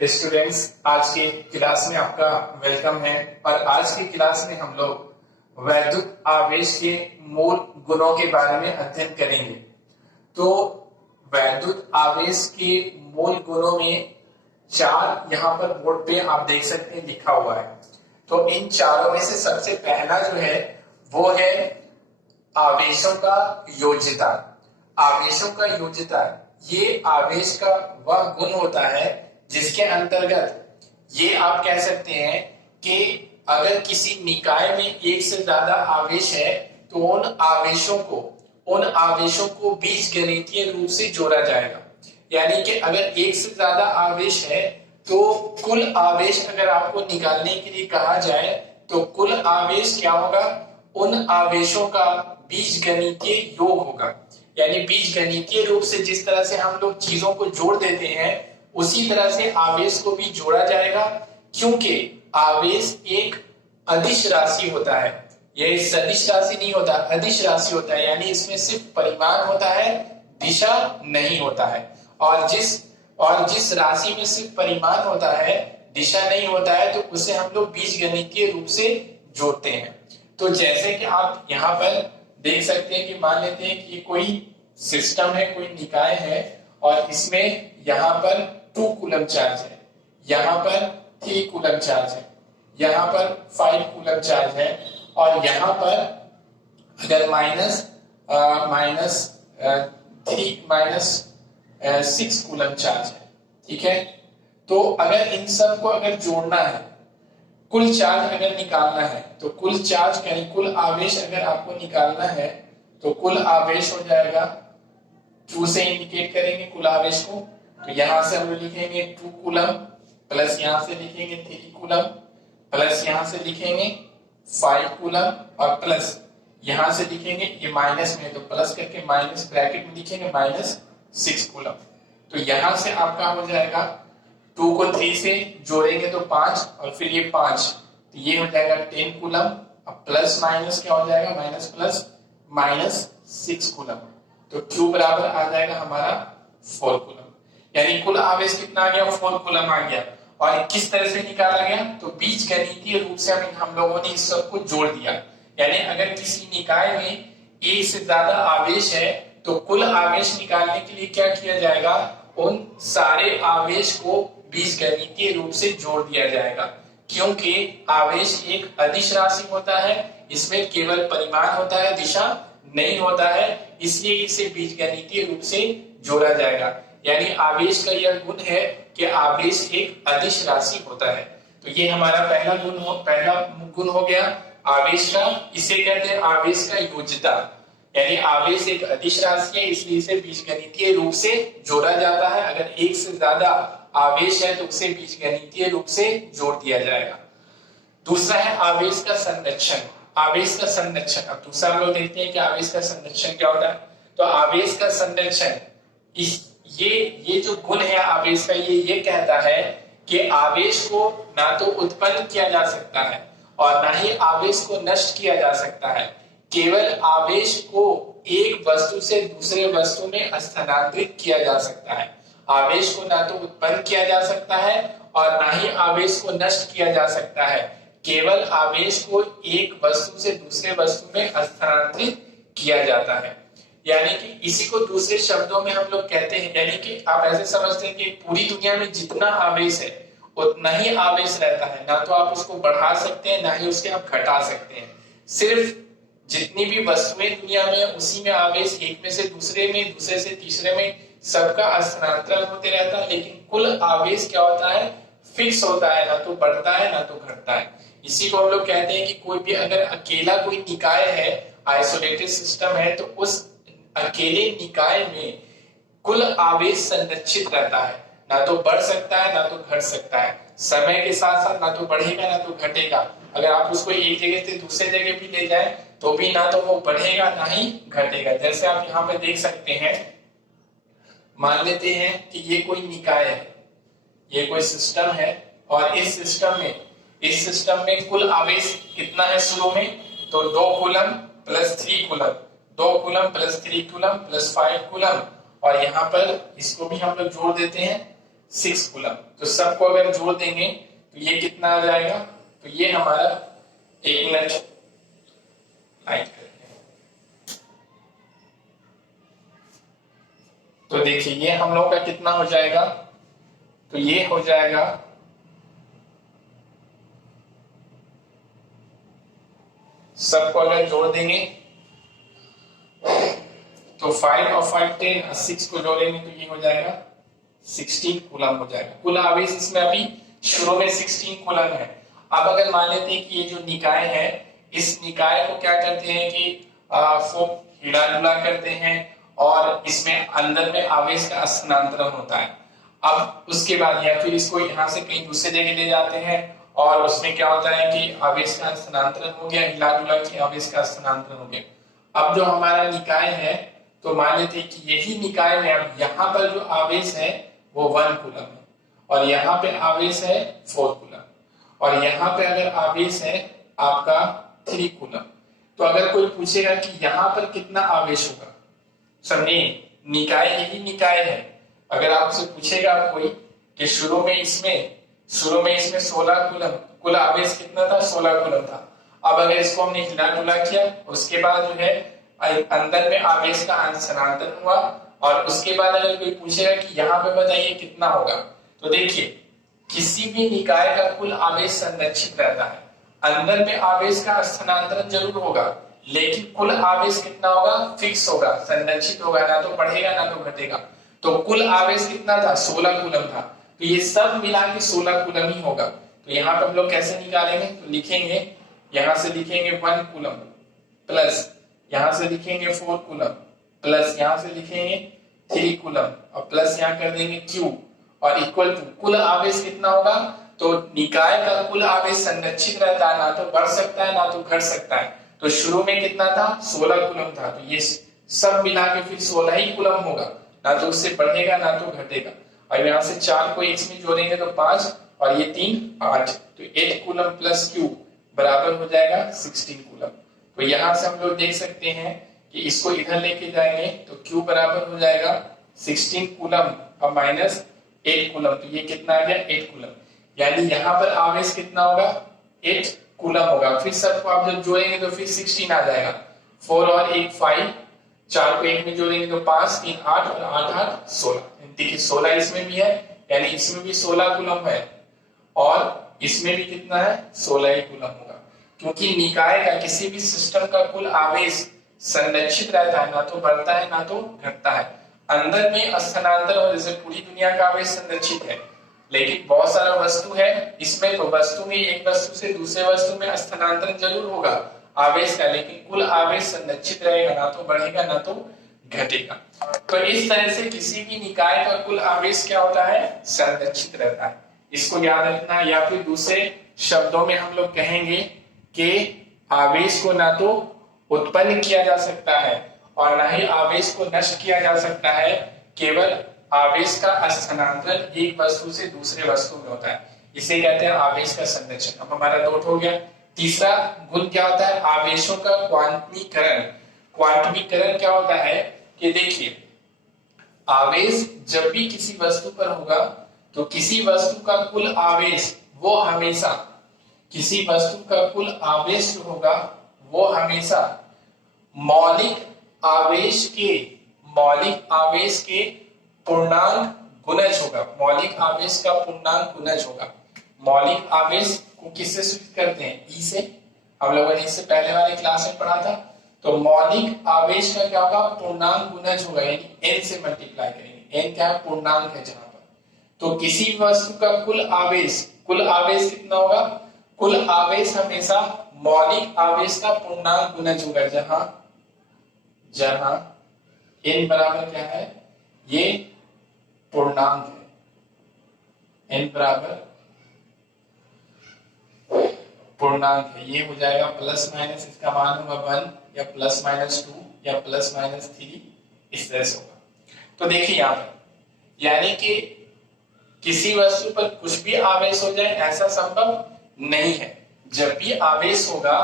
Students, आज के class में आपका वेलकम है। और आज की क्लास में हम लोग वैद्युत आवेश के मूल गुणों के बारे में अध्ययन करेंगे। तो वैद्युत आवेश के मूल गुणों में चार यहाँ पर बोर्ड पे आप देख सकते हैं लिखा हुआ है। तो इन चारों में से सबसे पहला जो है वो है आवेशों का योज्यता। आवेशों का योज्यता, ये आवेश का वह गुण होता है जिसके अंतर्गत ये आप कह सकते हैं कि अगर किसी निकाय में एक से ज्यादा आवेश है तो उन आवेशों को बीजगणितीय रूप से जोड़ा जाएगा। यानी कि अगर एक से ज्यादा आवेश है तो कुल आवेश अगर आपको निकालने के लिए कहा जाए तो कुल आवेश क्या होगा, उन आवेशों का बीजगणितीय योग होगा। यानी बीजगणितीय रूप से जिस तरह से हम लोग चीजों को जोड़ देते हैं उसी तरह से आवेश को भी जोड़ा जाएगा, क्योंकि आवेश एक अदिश राशि होता है। यह सदिश राशि नहीं होता, अदिश राशि होता है। यानी इसमें सिर्फ परिमाण होता है, दिशा नहीं होता है। और जिस राशि में सिर्फ परिमाण होता है, दिशा नहीं होता है, तो उसे हम लोग बीजगणितीय रूप से जोड़ते हैं। तो जैसे कि आप यहाँ पर देख सकते हैं कि मान लेते हैं कि कोई सिस्टम है, कोई निकाय है और इसमें यहाँ पर 2 कूलम चार्ज है, यहाँ पर 3 कूलम चार्ज है, यहाँ पर 5 कूलम चार्ज है और यहाँ पर अगर -6 कूलम चार्ज है। ठीक है, तो अगर इन सब को अगर जोड़ना है, कुल चार्ज अगर निकालना है तो कुल चार्ज यानी कुल आवेश अगर आपको निकालना है तो कुल आवेश हो जाएगा, 2 से इंडिकेट करेंगे कुल आवेश को। तो यहां से हम लोग लिखेंगे 2 कूलम प्लस यहां से लिखेंगे 3 कूलम प्लस यहां से लिखेंगे 5 कूलम और प्लस यहां से लिखेंगे, ये माइनस में तो प्लस करके माइनस ब्रैकेट में लिखेंगे -6 कूलम। तो यहां से आपका हो जाएगा 2 को 3 से जोड़ेंगे तो 5 और फिर ये 5, तो ये हो जाएगा 10 कूलम। अब प्लस माइनस क्या हो जाएगा, माइनस प्लस -6 कूलम। तो Q बराबर आ जाएगा हमारा 4 कूलम। यानी कुल आवेश कितना आ गया, 4 कूलम आ गया। और किस तरह से निकाला गया, तो बीजगणितीय रूप से हम लोगों ने इस सब को जोड़ दिया। यानी अगर किसी निकाय में एक से ज्यादा आवेश है तो कुल आवेश निकालने के लिए क्या किया जाएगा, उन सारे आवेश को बीजगणितीय रूप से जोड़ दिया जाएगा। क्योंकि आवेश एक अदिश राशि होता है, इसमें केवल परिमाण होता है, दिशा नहीं होता है, इसलिए इसे बीजगणितीय रूप से जोड़ा जाएगा। यानी आवेश का यह गुण है कि आवेश एक अदिश राशि होता है। तो ये हमारा पहला गुण हो गया आवेश का। इसे कहते हैं आवेश का योज्यता। यानी आवेश एक अदिश राशि है, इसलिए इसे बीजगणितीय रूप से जोड़ा जाता है। अगर एक से ज्यादा आवेश है तो उसे बीजगणितीय रूप से जोड़ दिया जाएगा। दूसरा है आवेश का संरक्षण। आवेश का संरक्षण, अब दूसरा हम लोग देखते हैं कि आवेश का संरक्षण क्या होता है। तो आवेश का संरक्षण, ये जो गुण है आवेश का, ये कहता है कि आवेश को ना तो उत्पन्न किया जा सकता है और ना ही आवेश को नष्ट किया जा सकता है। केवल आवेश को एक वस्तु से दूसरे वस्तु में स्थानांतरित किया जा सकता है। आवेश को ना तो उत्पन्न किया जा सकता है और ना ही आवेश को नष्ट किया जा सकता है। केवल आवेश को एक वस्तु से दूसरे वस्तु में स्थानांतरित किया जाता है। यानी कि इसी को दूसरे शब्दों में हम लोग कहते हैं, यानी कि आप ऐसे समझते हैं कि पूरी दुनिया में जितना आवेश है उतना ही आवेश रहता है। ना तो आप उसको बढ़ा सकते हैं, ना ही उसके आप घटा सकते हैं। सिर्फ जितनी भी वस्तुएं दुनिया में उसी में आवेश एक में से दूसरे में, दूसरे से तीसरे में सबका स्थानांतरण होते रहता है। लेकिन कुल आवेश क्या होता है, फिक्स होता है, ना तो बढ़ता है ना तो घटता है। इसी को हम लोग कहते हैं कि कोई भी अगर अकेला कोई निकाय है, आइसोलेटेड सिस्टम है, तो उस अकेले निकाय में कुल आवेश संरक्षित रहता है। ना तो बढ़ सकता है ना तो घट सकता है। समय के साथ साथ ना तो बढ़ेगा ना तो घटेगा। अगर आप उसको एक जगह से दूसरे जगह भी ले जाए तो भी ना तो वो बढ़ेगा ना ही घटेगा। जैसे आप यहाँ पे देख सकते हैं, मान लेते हैं कि ये कोई निकाय है, ये कोई सिस्टम है और इस सिस्टम में कुल आवेश कितना है शुरू में, तो 2 coulomb plus 3 coulomb, 2 coulomb plus 3 coulomb plus 5 coulomb और यहाँ पर इसको भी हम लोग जोड़ देते हैं 6 कूलम। तो सबको अगर जोड़ देंगे तो ये कितना आ जाएगा, तो ये हमारा 1 मिनट लाइट करते हैं। तो देखिए ये हम लोग का कितना हो जाएगा, तो ये हो जाएगा सबको अगर जोड़ देंगे तो 5 और 5 10 और 6 को जोड़ेंगे तो ये हो जाएगा 16 कूलम हो जाएगा। कुल आवेश इसमें अभी शुरू में 16 कूलम है। अब अगर मान लेते हैं कि ये जो निकाय है, इस निकाय को क्या करते हैं कि हिला डुला करते हैं और इसमें अंदर में आवेश का स्थानांतरण होता है। अब उसके बाद या फिर इसको यहाँ से कहीं दूसरे जगह ले जाते हैं और उसमें क्या होता है कि आवेश का स्थानांतरण हो गया, हिला डुला के आवेश का स्थानांतरण हो गया। अब जो हमारा निकाय है, तो मान लेते हैं कि यही निकाय में अब यहाँ पर जो आवेश है वो 1 कूलम है और यहाँ पे आवेश है 4 कूलम और यहाँ पे अगर आवेश है आपका 3 कूलम। तो अगर कोई पूछेगा कि यहाँ पर कितना आवेश होगा, समझिए निकाय यही निकाय है। अगर आपसे पूछेगा कोई कि शुरू में इसमें 16 कूलम, कुल आवेश कितना था, 16 कूलम था। अब अगर इसको हमने हिला डुला किया, उसके बाद जो है अंदर में आवेश का स्थानांतरण हुआ और उसके बाद अगर कोई पूछेगा कि यहाँ पे बताइए कितना होगा, तो देखिए किसी भी निकाय का कुल आवेश संरक्षित रहता है। अंदर में आवेश का स्थानांतरण जरूर होगा लेकिन कुल आवेश कितना होगा, फिक्स होगा, संरक्षित होगा, ना तो बढ़ेगा ना तो घटेगा। तो कुल आवेश कितना था, 16 कूलम था। तो ये सब मिला के 16 कूलम ही होगा। तो यहाँ पे हम लोग कैसे निकालेंगे, तो लिखेंगे यहाँ से लिखेंगे 1 कूलम प्लस यहाँ से लिखेंगे 4 कूलम प्लस यहाँ से लिखेंगे 3 कूलम और प्लस यहाँ कर देंगे Q और इक्वल टू कुल आवेश कितना होगा। तो निकाय का कुल आवेश संरक्षित रहता है, ना तो बढ़ सकता है ना तो घट सकता है। तो शुरू में कितना था, 16 कूलम था, तो ये सब मिला के फिर 16 ही कूलम होगा, ना तो उससे बढ़ेगा ना तो घटेगा। और यहाँ से 4 को x में जोड़ेंगे तो 5 और ये 3 8, तो 8 कूलम प्लस Q बराबर हो जाएगा 16 कूलम। तो यहाँ से हम लोग देख सकते हैं कि इसको इधर लेके जाएंगे तो Q बराबर हो जाएगा 16 कूलम और माइनस 8 कूलम। तो ये कितना आ गया, 8 कूलम। यानी यहाँ पर आवेश कितना होगा, 8 कूलम होगा। फिर सबको आप जब जोड़ेंगे तो फिर 16 आ जाएगा। 4 और 1 5, 4 को 1 में जोड़ेंगे तो 5 3 8 और 8 8 16। देखिए 16 इसमें भी है, यानी इसमें भी 16 कूलम है और इसमें भी कितना है, 16 ही कूलम होगा। क्योंकि निकाय का किसी भी सिस्टम का कुल आवेश संरक्षित रहता है, ना तो बढ़ता है ना तो घटता है। अंदर में स्थानांतर हो, जैसे पूरी दुनिया का आवेश संरक्षित है लेकिन बहुत सारा वस्तु है इसमें, तो वस्तु में एक वस्तु से दूसरे वस्तु में स्थानांतरण जरूर होगा आवेश का, लेकिन कुल आवेश संरक्षित रहेगा, ना तो बढ़ेगा ना तो घटेगा। तो इस तरह से किसी भी निकाय का कुल आवेश क्या होता है, संरक्षित रहता है। इसको याद रखना। या फिर दूसरे शब्दों में हम लोग कहेंगे कि आवेश को ना तो उत्पन्न किया जा सकता है और ना ही आवेश को नष्ट किया जा सकता है, केवल आवेश का स्थानांतरण एक वस्तु से दूसरे वस्तु में होता है। इसे कहते हैं आवेश का संरक्षण। अब हमारा 2 हो गया। तीसरा गुण क्या होता है, आवेशों का क्वांटमीकरण। क्वांटमीकरण क्या होता है कि देखिए आवेश जब भी किसी वस्तु पर होगा तो किसी वस्तु का कुल आवेश वो हमेशा, किसी वस्तु का कुल आवेश जो होगा वो हमेशा मौलिक आवेश के पूर्णांक गुणज होगा। मौलिक आवेश का पूर्णांक गुणज होगा। मौलिक आवेश को किससे सूचित करते हैं, ई से। हम लोगों ने इससे पहले वाले क्लास में पढ़ा था। तो मौलिक आवेश का क्या होगा, पूर्णांक गुणज होगा, यानी n से मल्टीप्लाई करेंगे। n क्या है, पूर्णांक है जहां पर। तो किसी वस्तु का कुल आवेश कितना होगा, कुल आवेश हमेशा मौलिक आवेश का पूर्णांक गुणज होगा, जहां n बराबर क्या है, ये पूर्णांक है। n बराबर पूर्णांक है, ये हो जाएगा प्लस माइनस, इसका मान होगा 1 या प्लस माइनस 2 या प्लस माइनस 3, इस तरह से होगा। तो देखिए यहाँ पर यानी कि किसी वस्तु पर कुछ भी आवेश हो जाए ऐसा संभव नहीं है। जब भी आवेश होगा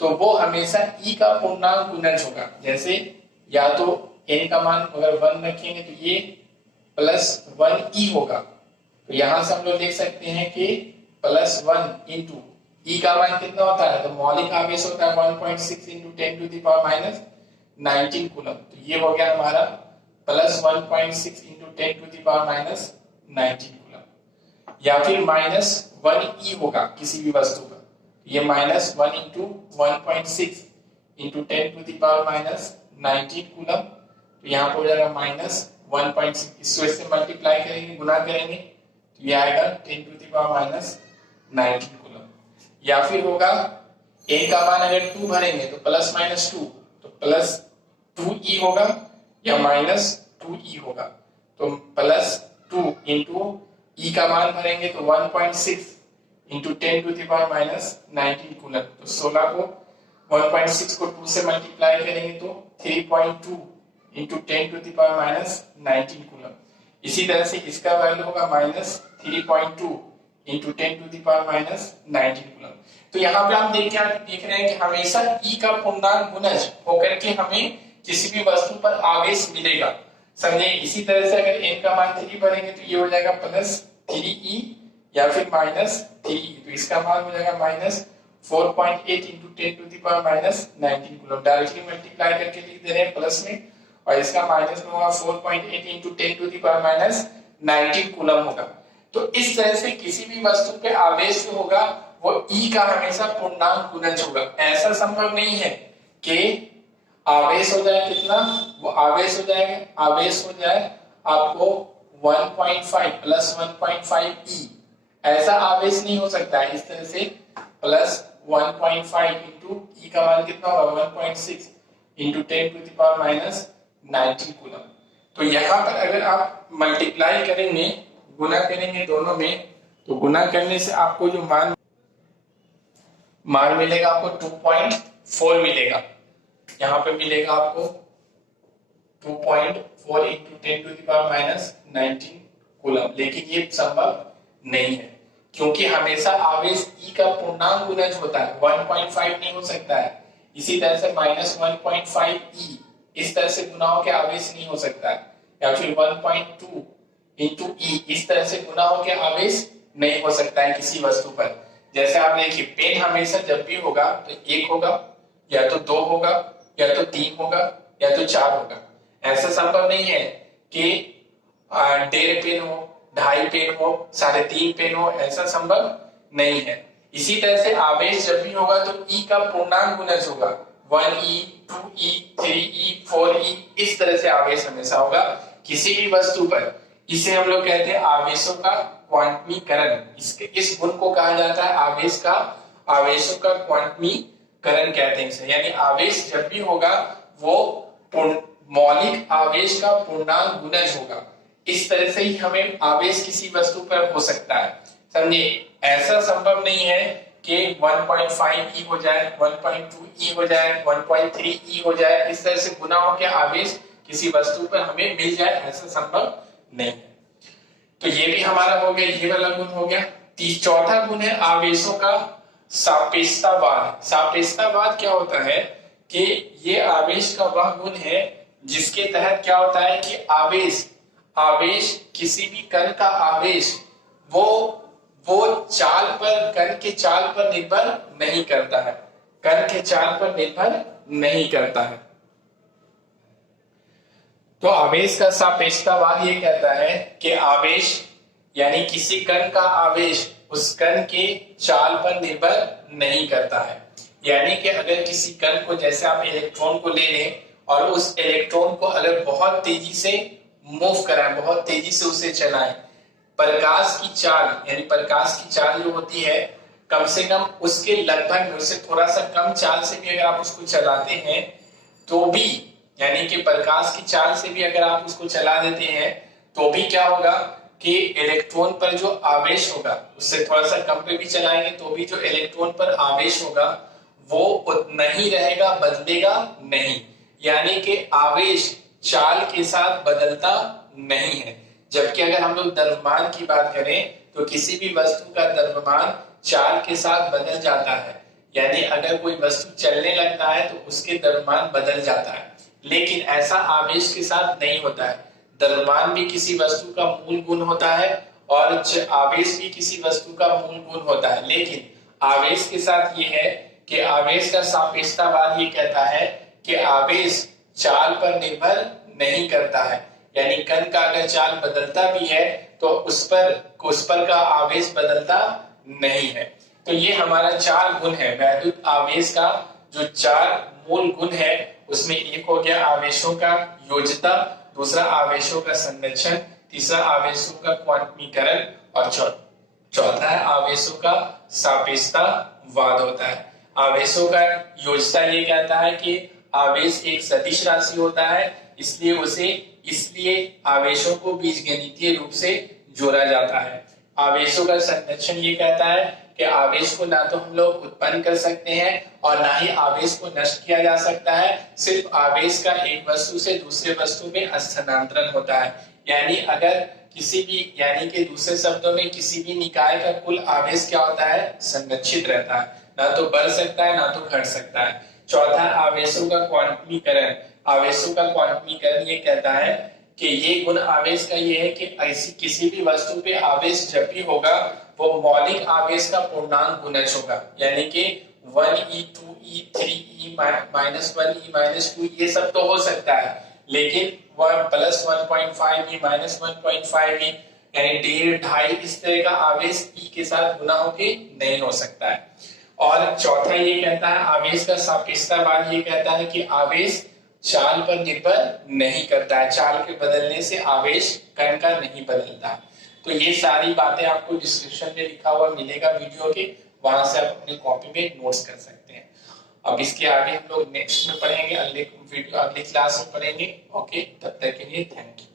तो वो हमेशा ई का पूर्णांक गुणज होगा। जैसे या तो n का मान अगर 1 रखेंगे तो ये प्लस 1 ई होगा, तो यहां से हम लोग देख सकते हैं कि +1 इंटू ई का मान कितना होता है, तो मौलिक आवेश होता है 1.6 इंटू 10⁻⁻19 कूलम। तो ये हो गया हमारा +1.6 इंटू 10⁻⁻19 कूलम। या फिर -1 ई होगा किसी भी वस्तु का, ये -1 इंटू 1.6 इंटू 10⁻⁻19 कूलम। तो यहाँ पर हो जाएगा -1.6, इसको इससे मल्टीप्लाई करेंगे, गुना करेंगे, तो ये आएगा 10⁻⁻19 कूलम। या फिर होगा ए का मान अगर 2 भरेंगे तो +-2, तो +2e होगा या -2e होगा। तो +2 इंटू ई का मान भरेंगे तो 1.6 इंटू 10⁻⁻19 कूलम। तो 16 को 1.6 को 2 से मल्टीप्लाई करेंगे तो 3.2 इंटू 10⁻⁻19 कूलम। इसी तरह से इसका वैल्यू होगा -3.2 इंटू 10⁻⁻19 कूलम। तो यहाँ पे आप देख रहे हैं कि हमेशा ई का पूर्णांक गुणज होकर के हमें किसी भी वस्तु पर आवेश मिलेगा, समझे। इसी तरह से अगर n का मान 3 भरेंगे तो ये हो जाएगा +3e या फिर -3e, तो इसका मान हो जाएगा -4.8 इंटू 10⁻⁻19 कूलम। डायरेक्टली मल्टीप्लाई करके लिख दे रहे हैं प्लस में, और इसका माइनस में होगा 4.8 इंटू 10⁻⁻19 कूलम होगा। तो इस तरह से किसी भी वस्तु पे आवेश जो होगा वो ई का हमेशा पूर्णांक गुणज होगा। ऐसा संभव नहीं है कि आवेश हो जाए कितना, वो आवेश हो जाए आपको 1.5 +1.5 ई, ऐसा आवेश नहीं हो सकता है। इस तरह से +1.5 इंटू ई का मान कितना होगा 1.6 इंटू 10⁻⁻19 कूलम। तो यहाँ पर अगर आप मल्टीप्लाई करेंगे, गुना करेंगे दोनों में, तो गुना करने से आपको जो मान मिलेगा आपको 2.4 मिलेगा। यहाँ पे मिलेगा आपको 2.4 इंटू 10⁻⁻19 कूलम। लेकिन ये संभव नहीं है क्योंकि हमेशा आवेश ई का पूर्णांक गुणज होता है, 1.5 नहीं हो सकता है। इसी तरह से -1.5 ई इस तरह से गुना होकर आवेश नहीं हो सकता है, या फिर 1.2 इंटू ई इस तरह से गुना होकर आवेश नहीं हो सकता है किसी वस्तु पर। जैसे आप देखिए पेन हमेशा जब भी होगा तो 1 होगा, या तो 2 होगा, या तो 3 होगा, या तो 4 होगा। ऐसा संभव नहीं है कि 1.5 पेन हो, 2.5 पेन हो, 3.5 पेन हो, ऐसा संभव नहीं है। इसी तरह से आवेश जब भी होगा तो ई का पूर्णांक गुणज होगा, 1e, 2e, 3e, 4e, इस तरह से आवेश हमेशा होगा किसी भी वस्तु पर। इसे हम लोग कहते हैं आवेशों का क्वांटमीकरण। इस गुण को कहा जाता है आवेशों का क्वांटमीकरण कहते हैं इसे। यानी आवेश जब भी होगा वो मौलिक आवेश का पूर्णांक गुणज होगा। इस तरह से ही हमें आवेश किसी वस्तु पर हो सकता है, समझे। ऐसा संभव नहीं है कि 1.5 ई हो जाए, 1.2 ई हो जाए, 1.3 ई हो जाए, इस तरह से गुना होकर आवेश किसी वस्तु पर हमें मिल जाए, ऐसा संभव नहीं है। तो ये भी हमारा हो गया, ये वाला गुण हो गया। चौथा गुण है आवेशों का सापेक्षतावाद। सापेक्षतावाद क्या होता है कि ये आवेश का वह गुण है जिसके तहत क्या होता है कि आवेश किसी भी कण का आवेश वो कण के चाल पर निर्भर नहीं करता है, कण के चाल पर निर्भर नहीं करता है। तो आवेश का सापेक्षतावाद ये कहता है कि आवेश यानी किसी कण का आवेश उस कण के चाल पर निर्भर नहीं करता है। यानी कि अगर किसी कण को, जैसे आप इलेक्ट्रॉन को ले लें और उस इलेक्ट्रॉन को अगर बहुत तेजी से मूव कराएं, बहुत तेजी से उसे चलाएं, प्रकाश की चाल यानी प्रकाश की चाल जो होती है कम से कम उसके लगभग, उससे थोड़ा सा कम चाल से भी अगर आप उसको चलाते हैं तो भी, यानी कि प्रकाश की चाल से भी अगर आप उसको चला देते हैं तो भी क्या होगा कि इलेक्ट्रॉन पर जो आवेश होगा, उससे थोड़ा सा कम पे भी चलाएंगे तो भी जो इलेक्ट्रॉन पर आवेश होगा वो उतना ही रहेगा, बदलेगा नहीं। यानी कि आवेश चाल के साथ बदलता नहीं है। जबकि अगर हम लोग द्रव्यमान की बात करें तो किसी भी वस्तु का द्रव्यमान चाल के साथ बदल जाता है। यानी अगर कोई वस्तु चलने लगता है तो उसके द्रव्यमान बदल जाता है, लेकिन ऐसा आवेश के साथ नहीं होता है। द्रव्यमान भी किसी वस्तु का मूल गुण होता है और आवेश भी किसी वस्तु का मूल गुण होता है, लेकिन आवेश के साथ ये है कि आवेश का सापेक्षतावाद ये कहता है कि आवेश चाल पर निर्भर नहीं करता है, यानी कण का अगर चाल बदलता भी है तो उस पर का आवेश बदलता नहीं है। तो ये हमारा 4 गुण है वैद्युत आवेश का। जो 4 मूल गुण है उसमें एक हो गया आवेशों का योज्यता, दूसरा आवेशों का संरक्षण, तीसरा आवेशों का क्वांटमीकरण और चौथा है आवेशों का सापेक्षतावाद होता है। आवेशों का योज्यता ये कहता है कि आवेश एक सदिश राशि होता है, इसलिए आवेशों को बीजगणितीय रूप से जोड़ा जाता है। आवेशों का संरक्षण ये कहता है कि आवेश को ना तो हम लोग उत्पन्न कर सकते हैं और ना ही आवेश को नष्ट किया जा सकता है, सिर्फ आवेश का एक वस्तु से दूसरे वस्तु में स्थानांतरण होता है। यानी कि दूसरे शब्दों में किसी भी निकाय का कुल आवेश क्या होता है, संरक्षित रहता है, ना तो बढ़ सकता है ना तो घट सकता है। चौथा आवेशों का क्वांटमीकरण। आवेशों का क्वांटमीकरण ये कहता है कि ये गुण आवेश का ये है कि ऐसी किसी भी वस्तु पे आवेश जब भी होगा वो मौलिक आवेश का पूर्णांक गुणज होगा, यानी कि 1e 2e 3e -1e -2 ये सब तो हो सकता है, लेकिन 1 + 1.5e -1.5e यानी 1.5 2.5 इस तरह का आवेश e के साथ गुना होके नहीं हो सकता है। और चौथा ये कहता है आवेश का सापेक्षतावाद ये कहता है कि आवेश चाल पर निर्भर नहीं करता है, चाल के बदलने से आवेश कण का नहीं बदलता। तो ये सारी बातें आपको डिस्क्रिप्शन में लिखा हुआ मिलेगा वीडियो के, वहां से आप अपनी कॉपी में नोट्स कर सकते हैं। अब इसके आगे हम लोग नेक्स्ट में पढ़ेंगे, अगले क्लास में पढ़ेंगे। ओके, तब तक के लिए थैंक यू।